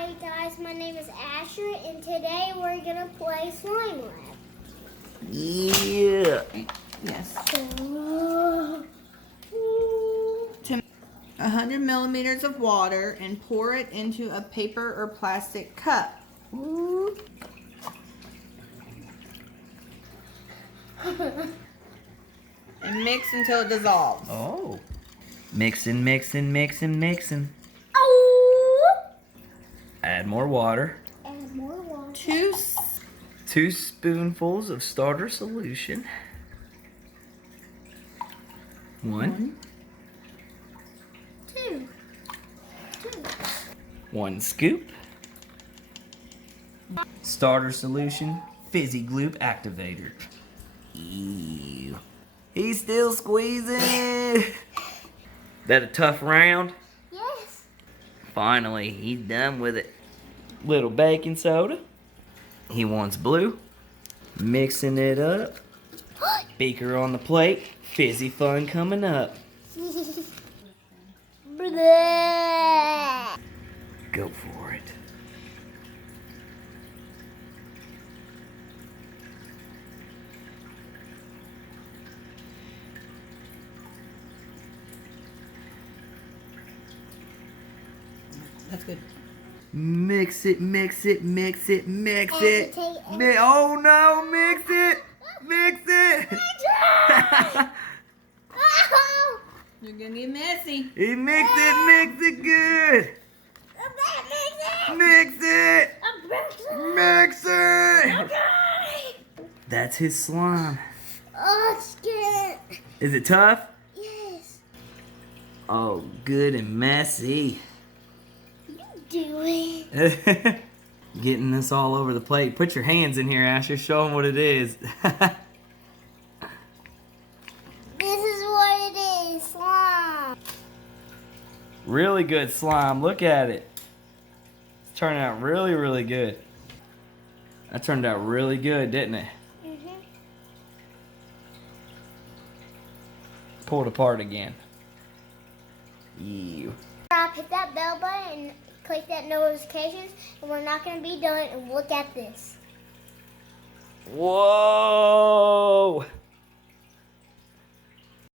Hi guys, my name is Asher, and today we're gonna play Slime Lab. Yeah. Yes. So, 100 millimeters of water and pour it into a paper or plastic cup. Ooh. And mix until it dissolves. Oh. Mixing, mixing, mixing, mixing. oh! Add more water. Add more water. 2 spoonfuls of starter solution. 1. 2. 1 scoop. Starter solution, fizzy gloop activator. Ew. He's still squeezing. That a tough round? Yes. Finally, he's done with it. Little baking soda. He wants blue. Mixing it up. Beaker on the plate. Fizzy fun coming up. Bleh. Go for it. That's good. Mix it, mix it, mix it, mix And it. Oh no, mix it! Mix it! Oh! You're gonna get messy. He mix it good! Mix it! Mix it! That's his slime. Oh, it's good. Is it tough? Yes. Oh, good and messy. Do it. Getting this all over the plate. Put your hands in here, Asher. Show them what it is. This is what it is, slime. Really good slime. Look at it. It's turning out really, really good. That turned out really good, didn't it? Pull it apart again. Ew. Hit that bell button and click that notifications, and we're not going to be done. And look at this. Whoa!